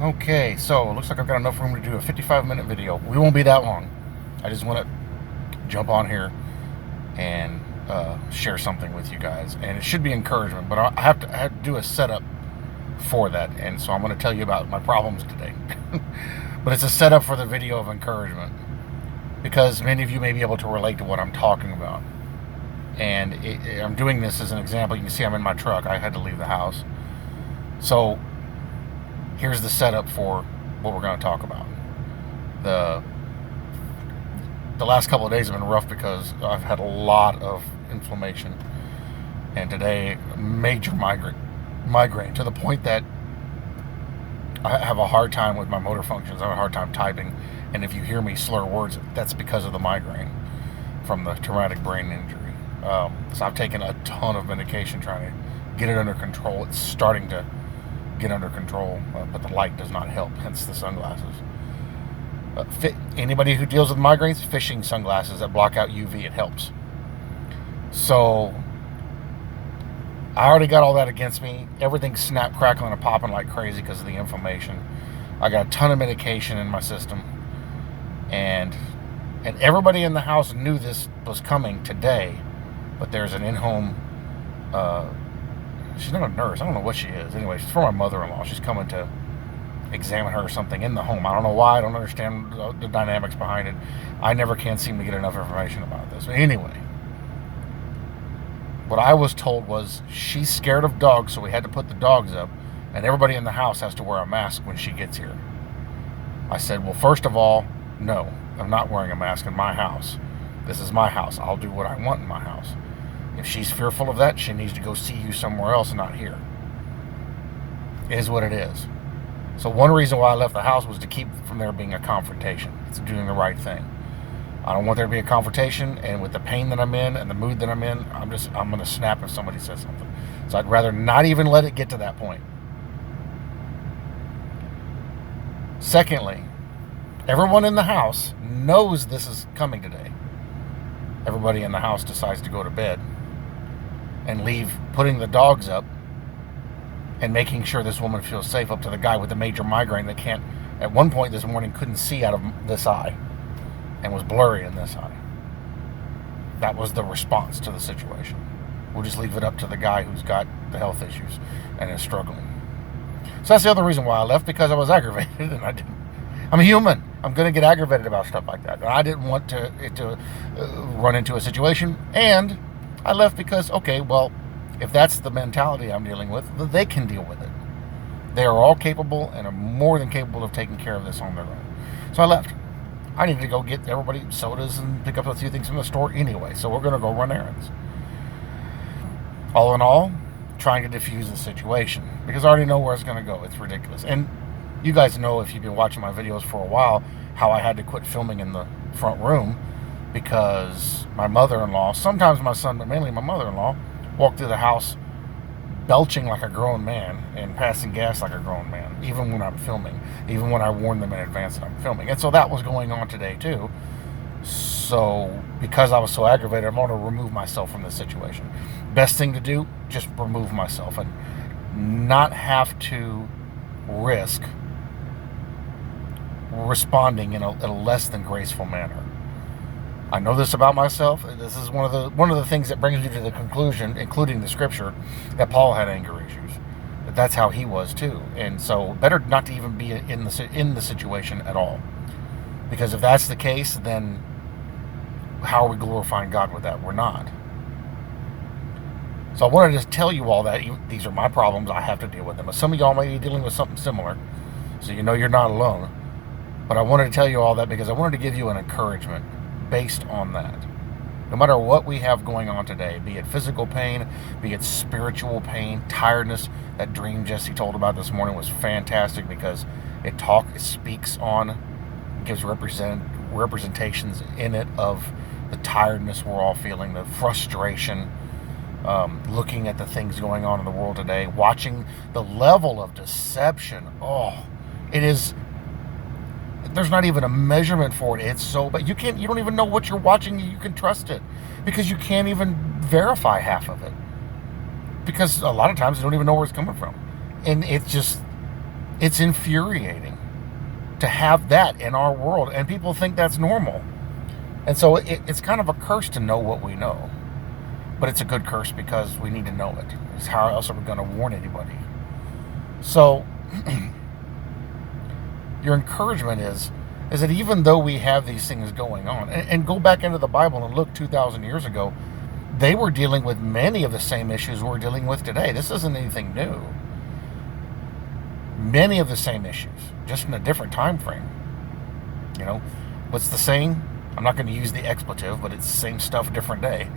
Okay, so it looks like I've got enough room to do a 55-minute video. We won't be that long. I just want to jump on here and share something with you guys. And it should be encouragement, but I have to do a setup for that. And so I'm going to tell you about my problems today. But it's a setup for the video of encouragement because many of you may be able to relate to what I'm talking about. And I'm doing this as an example. You can see I'm in my truck. I had to leave the house. So here's the setup for what we're going to talk about. The the last couple of days have been rough because I've had a lot of inflammation, and today major migraine to the point that I have a hard time with my motor functions. I have a hard time typing, and if you hear me slur words, that's because of the migraine from the traumatic brain injury. So I've taken a ton of medication trying to get it under control. It's starting to get under control, but the light does not help, hence the sunglasses. Anybody who deals with migraines, fishing sunglasses that block out UV, it helps. So I already got all that against me. Everything's snap, crackling, and popping like crazy because of the inflammation. I got a ton of medication in my system, and everybody in the house knew this was coming today. But there's an in-home. She's not a nurse. I don't know what she is. Anyway, she's from my mother-in-law. She's coming to examine her or something in the home. I don't know why. I don't understand the dynamics behind it. I never can seem to get enough information about this. But anyway, what I was told was she's scared of dogs, so we had to put the dogs up, and everybody in the house has to wear a mask when she gets here. I said, well, first of all, no, I'm not wearing a mask in my house. This is my house. I'll do what I want in my house. If she's fearful of that, she needs to go see you somewhere else and not here. It is what it is. So one reason why I left the house was to keep from there being a confrontation. It's doing the right thing. I don't want there to be a confrontation, and with the pain that I'm in and the mood that I'm in, I'm going to snap if somebody says something. So I'd rather not even let it get to that point. Secondly, everyone in the house knows this is coming today. Everybody in the house decides to go to bed and leave putting the dogs up and making sure this woman feels safe, up to the guy with the major migraine that can't, at one point this morning, couldn't see out of this eye and was blurry in this eye. That was the response to the situation. We'll just leave it up to the guy who's got the health issues and is struggling. So that's the other reason why I left, because I was aggravated, and I'm human. I'm going to get aggravated about stuff like that. And I didn't want it to run into a situation, and I left because, okay, well, if that's the mentality I'm dealing with, they can deal with it. They are all capable and are more than capable of taking care of this on their own. So I left. I needed to go get everybody sodas and pick up a few things from the store anyway, so we're going to go run errands. All in all, trying to diffuse the situation, because I already know where it's going to go. It's ridiculous. And you guys know, if you've been watching my videos for a while, how I had to quit filming in the front room because my mother-in-law, sometimes my son, but mainly my mother-in-law, walked through the house belching like a grown man and passing gas like a grown man, even when I'm filming, even when I warn them in advance that I'm filming. And so that was going on today too. So because I was so aggravated, I'm going to remove myself from this situation. Best thing to do, just remove myself and not have to risk responding in a less than graceful manner. I know this about myself. This is one of the things that brings me to the conclusion, including the scripture, that Paul had anger issues. That's how he was too. And so better not to even be in the situation at all. Because if that's the case, then how are we glorifying God with that? We're not. So I wanted to just tell you all that these are my problems. I have to deal with them. Some of y'all may be dealing with something similar, so you know you're not alone. But I wanted to tell you all that because I wanted to give you an encouragement based on that. No matter what we have going on today, be it physical pain, be it spiritual pain, tiredness, that dream Jesse told about this morning was fantastic because it speaks on, gives representations in it of the tiredness we're all feeling, the frustration, looking at the things going on in the world today, watching the level of deception. Oh, it is. There's not even a measurement for it. It's so, but you don't even know what you're watching. You can trust it because you can't even verify half of it, because a lot of times you don't even know where it's coming from. And it's just, It's infuriating to have that in our world, and people think that's normal. And so it's kind of a curse to know what we know. But it's a good curse because we need to know it. It's how else are we going to warn anybody? So your encouragement is that even though we have these things going on, and go back into the Bible and look 2,000 years ago, they were dealing with many of the same issues we're dealing with today. This isn't anything new. Many of the same issues, just in a different time frame. You know, what's the saying? I'm not going to use the expletive, but it's the same stuff, different day.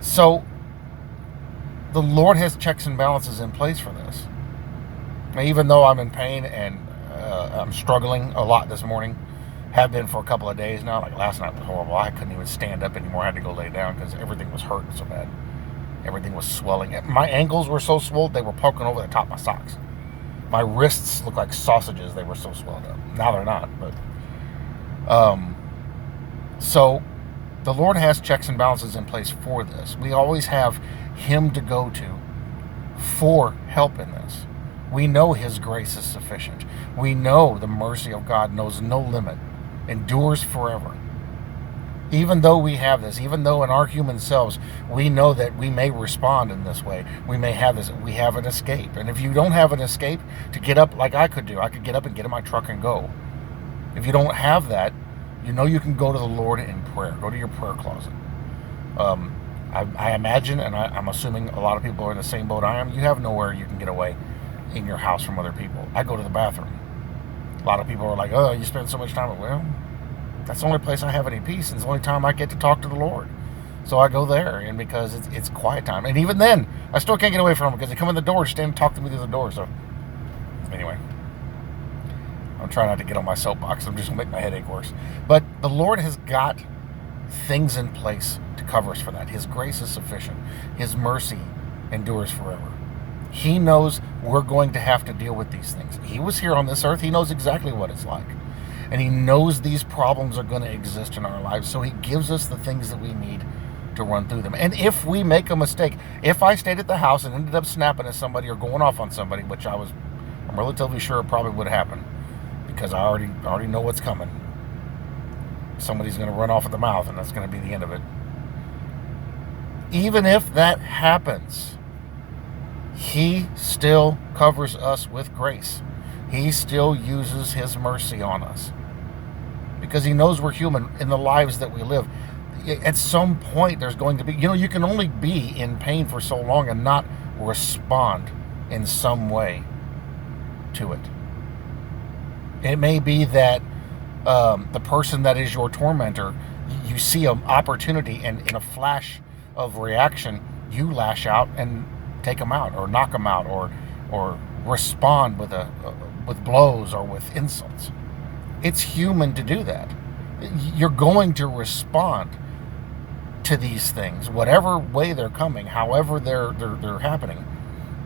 So the Lord has checks and balances in place for this. Now, even though I'm in pain and I'm struggling a lot this morning, have been for a couple of days now. Like last night was horrible. I couldn't even stand up anymore. I had to go lay down because everything was hurting so bad. Everything was swelling. My ankles were so swollen they were poking over the top of my socks. My wrists looked like sausages. They were so swelled up. Now they're not, but so the Lord has checks and balances in place for this. We always have Him to go to for help in this. We know His grace is sufficient. We know the mercy of God knows no limit, endures forever. Even though we have this, even though in our human selves we know that we may respond in this way, we may have this, we have an escape. And if you don't have an escape to get up like I could do, I could get up and get in my truck and go. If you don't have that, you know you can go to the Lord in prayer. Go to your prayer closet. I imagine, and I'm assuming a lot of people are in the same boat I am, you have nowhere you can get away in your house from other people. I go to the bathroom. A lot of people are like, oh, you spend so much time. Well, that's the only place I have any peace, and it's the only time I get to talk to the Lord. So I go there, and because it's quiet time. And even then, I still can't get away from them because they come in the door, stand and talk to me through the door. So anyway, I'm trying not to get on my soapbox. I'm just going to make my headache worse. But the Lord has got things in place to cover us for that. His grace is sufficient. His mercy endures forever. He knows we're going to have to deal with these things. He was here on this earth. He knows exactly what it's like. And He knows these problems are going to exist in our lives. So He gives us the things that we need to run through them. And if we make a mistake, if I stayed at the house and ended up snapping at somebody or going off on somebody, which I'm relatively sure it probably would happen because I already know what's coming. Somebody's going to run off at the mouth, and that's going to be the end of it. Even if that happens, He still covers us with grace. He still uses His mercy on us because He knows we're human in the lives that we live. At some point, there's going to be, you can only be in pain for so long and not respond in some way to it. It may be that the person that is your tormentor, you see an opportunity, and in a flash of reaction, you lash out and take them out, or knock them out, or respond with blows or with insults. It's human to do that. You're going to respond to these things, whatever way they're coming, however they're happening.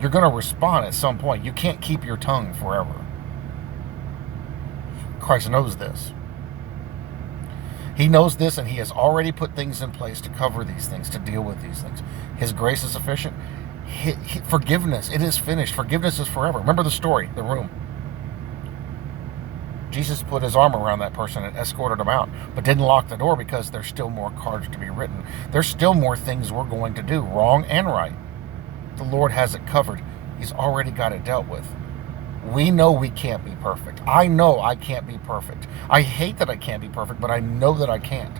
You're going to respond at some point. You can't keep your tongue forever. Christ knows this. He knows this, and He has already put things in place to cover these things, to deal with these things. His grace is sufficient. Forgiveness, it is finished. Forgiveness is forever. Remember the story, the room. Jesus put His arm around that person and escorted them out, but didn't lock the door because there's still more cards to be written. There's still more things we're going to do, wrong and right. The Lord has it covered. He's already got it dealt with. We know we can't be perfect. I know I can't be perfect. I hate that I can't be perfect, but I know that I can't.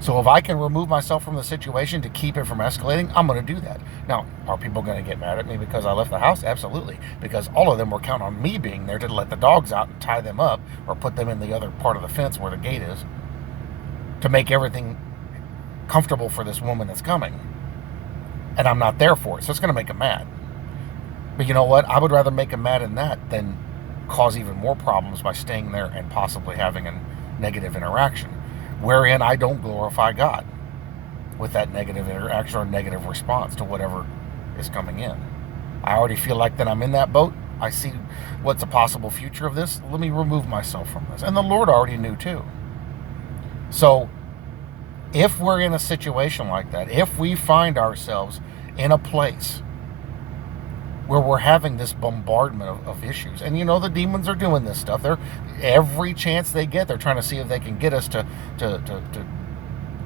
So if I can remove myself from the situation to keep it from escalating, I'm going to do that. Now, are people going to get mad at me because I left the house? Absolutely. Because all of them were counting on me being there to let the dogs out and tie them up or put them in the other part of the fence where the gate is to make everything comfortable for this woman that's coming. And I'm not there for it. So it's going to make them mad. But you know what? I would rather make them mad in that than cause even more problems by staying there and possibly having a negative interaction, wherein I don't glorify God with that negative interaction or negative response to whatever is coming in. I already feel like that I'm in that boat. I see what's a possible future of this. Let me remove myself from this. And the Lord already knew too. So if we're in a situation like that, if we find ourselves in a place where we're having this bombardment of issues. And the demons are doing this stuff. They're every chance they get, they're trying to see if they can get us to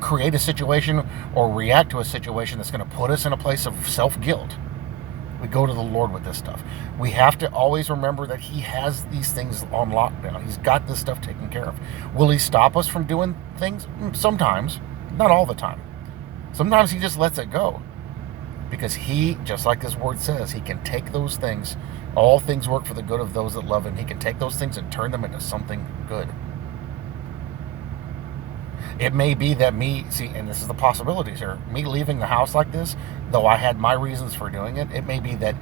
create a situation or react to a situation that's going to put us in a place of self-guilt. We go to the Lord with this stuff. We have to always remember that He has these things on lockdown. He's got this stuff taken care of. Will He stop us from doing things? Sometimes. Not all the time. Sometimes He just lets it go. Because He, just like His word says, He can take those things. All things work for the good of those that love Him. He can take those things and turn them into something good. It may be that and this is the possibilities here, me leaving the house like this, though I had my reasons for doing it, it may be that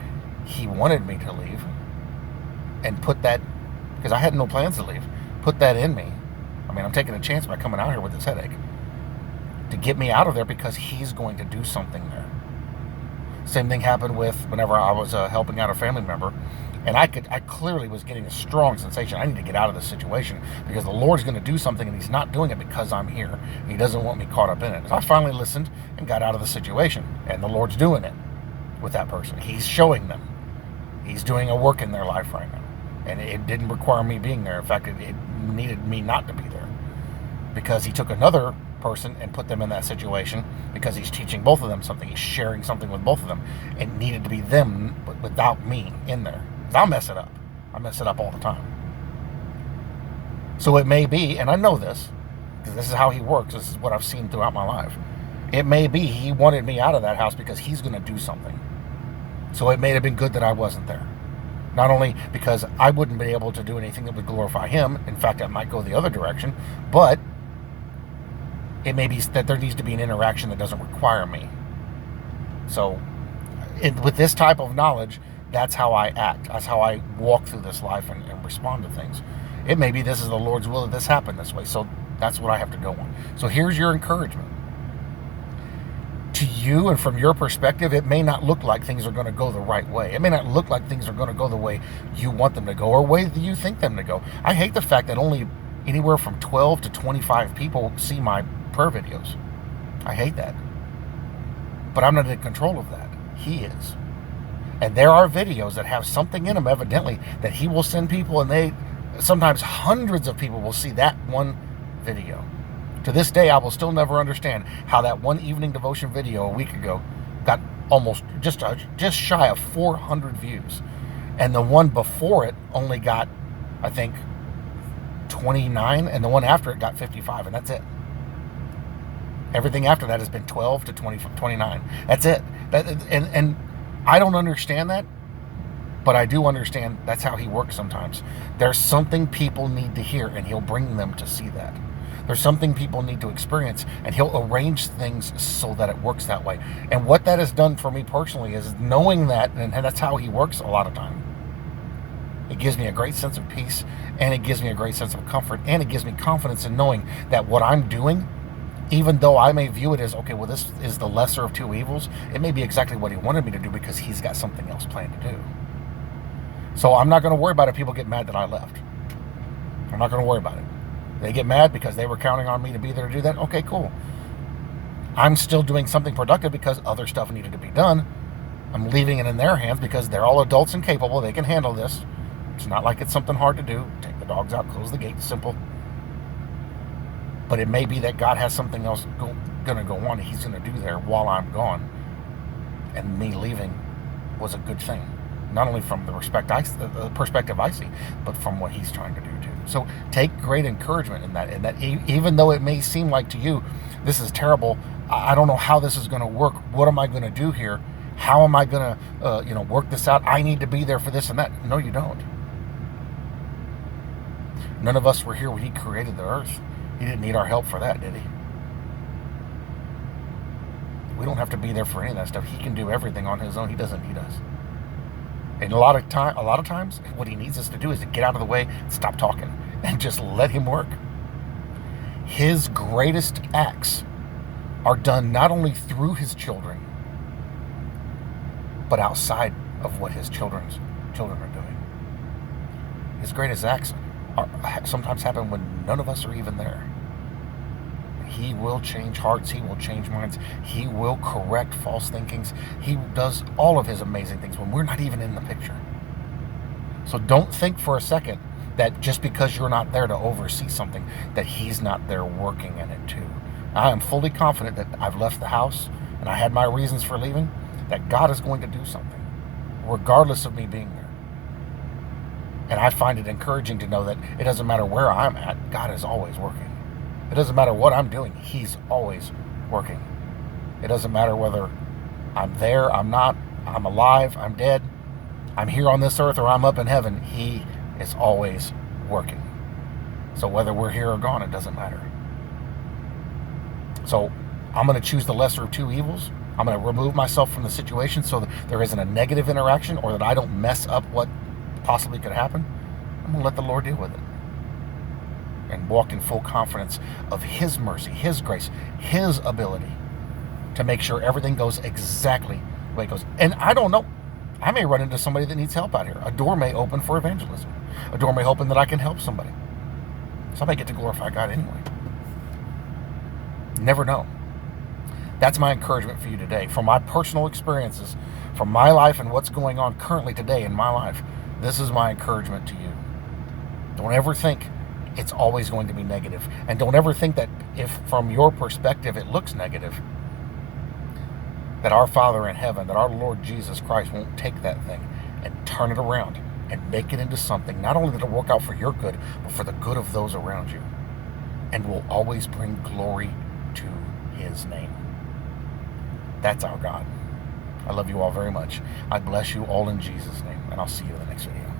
He wanted me to leave and put that, because I had no plans to leave, put that in me. I mean, I'm taking a chance by coming out here with this headache to get me out of there because He's going to do something there. Same thing happened with whenever I was helping out a family member. And I clearly was getting a strong sensation. I need to get out of this situation because the Lord's going to do something, and He's not doing it because I'm here. He doesn't want me caught up in it. So I finally listened and got out of the situation, and the Lord's doing it with that person. He's showing them. He's doing a work in their life right now. And it didn't require me being there. In fact, it needed me not to be there because He took another person and put them in that situation because He's teaching both of them something. He's sharing something with both of them. It needed to be them, but without me in there. I'll mess it up. I mess it up all the time. So it may be, and I know this, because this is how He works. This is what I've seen throughout my life. It may be He wanted me out of that house because He's going to do something. So it may have been good that I wasn't there. Not only because I wouldn't be able to do anything that would glorify Him. In fact, I might go the other direction. But it may be that there needs to be an interaction that doesn't require me. So with this type of knowledge, that's how I act. That's how I walk through this life and respond to things. It may be this is the Lord's will that this happen this way. So that's what I have to go on. So here's your encouragement. To you and from your perspective, it may not look like things are going to go the right way. It may not look like things are going to go the way you want them to go or way that you think them to go. I hate the fact that only anywhere from 12 to 25 people see my prayer videos. I hate that. But I'm not in control of that. He is. And there are videos that have something in them, evidently, that He will send people, and sometimes hundreds of people will see that one video. To this day, I will still never understand how that one evening devotion video a week ago got almost just shy of 400 views. And the one before it only got, I think, 29, and the one after it got 55, and that's it. Everything after that has been 12 to 29. That's it. And I don't understand that, but I do understand that's how He works sometimes. There's something people need to hear, and He'll bring them to see that. There's something people need to experience, and He'll arrange things so that it works that way. And what that has done for me personally is knowing that, and that's how He works a lot of time. It gives me a great sense of peace, and it gives me a great sense of comfort, and it gives me confidence in knowing that what I'm doing, even though I may view it as, okay, well, this is the lesser of two evils, it may be exactly what He wanted me to do because He's got something else planned to do. So I'm not going to worry about it if people get mad that I left. I'm not going to worry about it. They get mad because they were counting on me to be there to do that. Okay, cool. I'm still doing something productive because other stuff needed to be done. I'm leaving it in their hands because they're all adults and capable. They can handle this. It's not like it's something hard to do. Take the dogs out, close the gate, simple. But it may be that God has something else going to go on that He's going to do there while I'm gone. And me leaving was a good thing. Not only from the perspective I see, but from what He's trying to do too. So take great encouragement in that. And that even though it may seem like to you, this is terrible, I don't know how this is going to work. What am I going to do here? How am I going to work this out? I need to be there for this and that. No, you don't. None of us were here when He created the earth. He didn't need our help for that, did He? We don't have to be there for any of that stuff. He can do everything on His own. He doesn't need us. And a lot of times, what He needs us to do is to get out of the way, stop talking, and just let Him work. His greatest acts are done not only through His children, but outside of what His children are doing. His greatest acts sometimes happen when none of us are even there. He will change hearts. He will change minds. He will correct false thinkings. He does all of his amazing things when we're not even in the picture. So don't think for a second that just because you're not there to oversee something, that he's not there working in it too. I am fully confident that I've left the house and I had my reasons for leaving, that God is going to do something, regardless of me being there. And I find it encouraging to know that it doesn't matter where I'm at, God is always working. It doesn't matter what I'm doing, he's always working. It doesn't matter whether I'm there, I'm not, I'm alive, I'm dead, I'm here on this earth, or I'm up in heaven. He is always working. So whether we're here or gone, it doesn't matter. So I'm going to choose the lesser of two evils. I'm going to remove myself from the situation so that there isn't a negative interaction, or that I don't mess up what possibly could happen. I'm going to let the Lord deal with it and walk in full confidence of his mercy, his grace, his ability to make sure everything goes exactly the way it goes. And I don't know, I may run into somebody that needs help out here. A door may open for evangelism. A door may open that I can help somebody. So I may get to glorify God anyway. Never know. That's my encouragement for you today. From my personal experiences, from my life and what's going on currently today in my life, this is my encouragement to you. Don't ever think it's always going to be negative. And don't ever think that if from your perspective it looks negative, that our Father in heaven, that our Lord Jesus Christ won't take that thing and turn it around and make it into something, not only that it'll work out for your good, but for the good of those around you. And will always bring glory to his name. That's our God. I love you all very much. I bless you all in Jesus' name, and I'll see you in the next video.